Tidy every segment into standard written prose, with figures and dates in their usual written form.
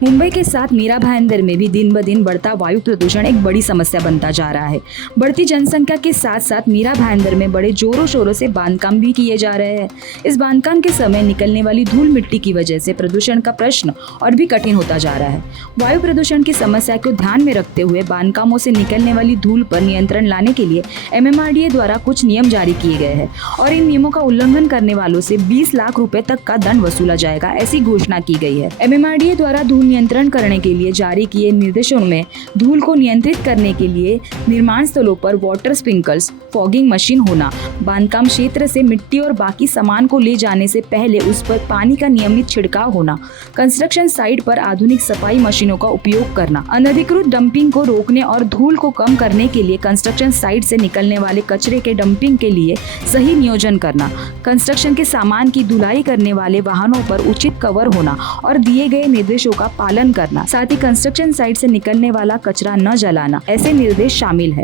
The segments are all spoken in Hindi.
मुंबई के साथ मीरा भाईंदर में भी दिन ब दिन बढ़ता वायु प्रदूषण एक बड़ी समस्या बनता जा रहा है। बढ़ती जनसंख्या के साथ साथ मीरा भाईंदर में बड़े जोरों शोरों से बांधकाम भी किए जा रहे हैं। इस बांधकाम के समय निकलने वाली धूल मिट्टी की वजह से प्रदूषण का प्रश्न और भी कठिन होता जा रहा है। वायु प्रदूषण की समस्या को ध्यान में रखते हुए बांधकामों से निकलने वाली धूल पर नियंत्रण लाने के लिए MMRDA द्वारा कुछ नियम जारी किए गए हैं और इन नियमों का उल्लंघन करने वालों से 20 लाख रुपए तक का दंड वसूला जाएगा, ऐसी घोषणा की गई है। MMRDA द्वारा धूल नियंत्रण करने के लिए जारी किए निर्देशों में धूल को नियंत्रित करने के लिए निर्माण स्थलों पर वाटर स्प्रिंकलर्स, फॉगिंग मशीन होना, बांधकाम क्षेत्र से मिट्टी और बाकी सामान को ले जाने से पहले उस पर पानी का नियमित छिड़काव होना, कंस्ट्रक्शन साइट पर आधुनिक सफाई मशीनों का उपयोग करना, अनधिकृत डंपिंग को रोकने और धूल को कम करने के लिए कंस्ट्रक्शन साइट से निकलने वाले कचरे के डंपिंग के लिए सही नियोजन करना, कंस्ट्रक्शन के सामान की धुलाई करने वाले वाहनों पर उचित कवर होना और दिए गए निर्देशों का पालन करना, साथ ही कंस्ट्रक्शन साइट से निकलने वाला कचरा न जलाना, ऐसे निर्देश शामिल है।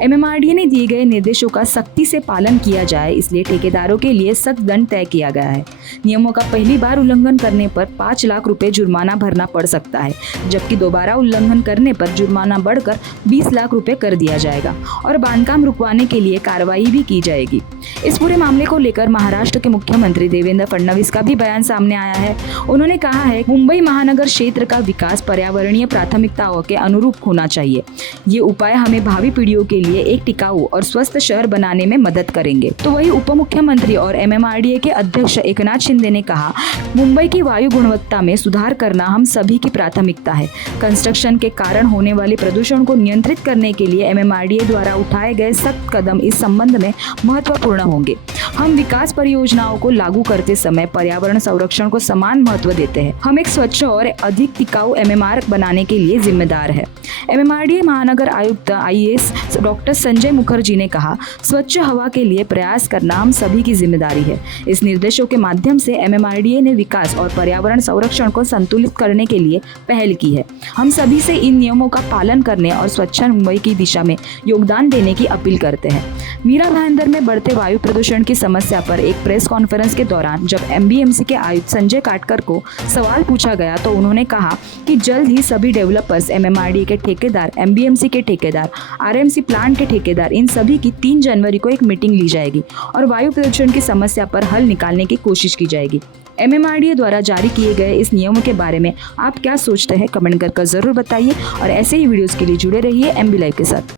MMRDA ने दिए गए निर्देशों का सख्ती से पालन किया जाए, इसलिए ठेकेदारों के लिए सख्त दंड तय किया गया है। नियमों का पहली बार उल्लंघन करने पर 5 लाख रुपए जुर्माना भरना पड़ सकता है, जबकि दोबारा उल्लंघन करने पर जुर्माना बढ़कर 20 लाख रुपए कर दिया जाएगा और बांधकाम रुकवाने के लिए कार्रवाई भी की जाएगी। इस पूरे मामले को लेकर महाराष्ट्र के मुख्यमंत्री देवेंद्र फडणवीस का भी बयान सामने आया है। उन्होंने कहा है, मुंबई महानगर क्षेत्र का विकास पर्यावरणीय प्राथमिकताओं के अनुरूप होना चाहिए। ये उपाय हमें भावी पीढ़ियों के लिए एक टिकाऊ और स्वस्थ शहर बनाने में मदद करेंगे। तो वही उप मुख्यमंत्री और MMRDA के अध्यक्ष एकनाथ शिंदे ने कहा, मुंबई की वायु गुणवत्ता में सुधार करना हम सभी की प्राथमिकता है। कंस्ट्रक्शन के कारण होने वाले प्रदूषण को नियंत्रित करने के लिए MMRDA द्वारा उठाए गए सख्त कदम इस संबंध में महत्वपूर्ण होंगे। हम विकास परियोजनाओं को लागू करते समय पर्यावरण संरक्षण को समान महत्व देते हैं। हम एक स्वच्छ और अधिक टिकाऊ MMR बनाने के लिए जिम्मेदार है। MMRDA महानगर आयुक्त IAS डॉक्टर संजय मुखर्जी ने कहा, स्वच्छ हवा के लिए प्रयास करना हम सभी की जिम्मेदारी है। इस निर्देशों के माध्यम से MMRDA ने विकास और पर्यावरण संरक्षण को संतुलित करने के लिए पहल की है। हम सभी से इन नियमों का पालन करने और स्वच्छ मुंबई की दिशा में योगदान देने की अपील करते हैं। मीरा भाईंदर में बढ़ते वायु प्रदूषण की समस्या पर एक प्रेस कॉन्फ्रेंस के दौरान जब MBMC के आयुक्त संजय काटकर को सवाल पूछा गया तो उन्होंने कहा कि जल्द ही सभी डेवलपर्स, MMRDA के ठेकेदार, MBMC के ठेकेदार, RMC प्लांट के ठेकेदार, इन सभी की 3 जनवरी को एक मीटिंग ली जाएगी और वायु प्रदूषण की समस्या पर हल निकालने की कोशिश की जाएगी। MMRDA द्वारा जारी किए गए इस नियमों के बारे में आप क्या सोचते हैं, कमेंट कर जरूर बताइए और ऐसे ही वीडियोस के लिए जुड़े रहिए MB लाइव के साथ।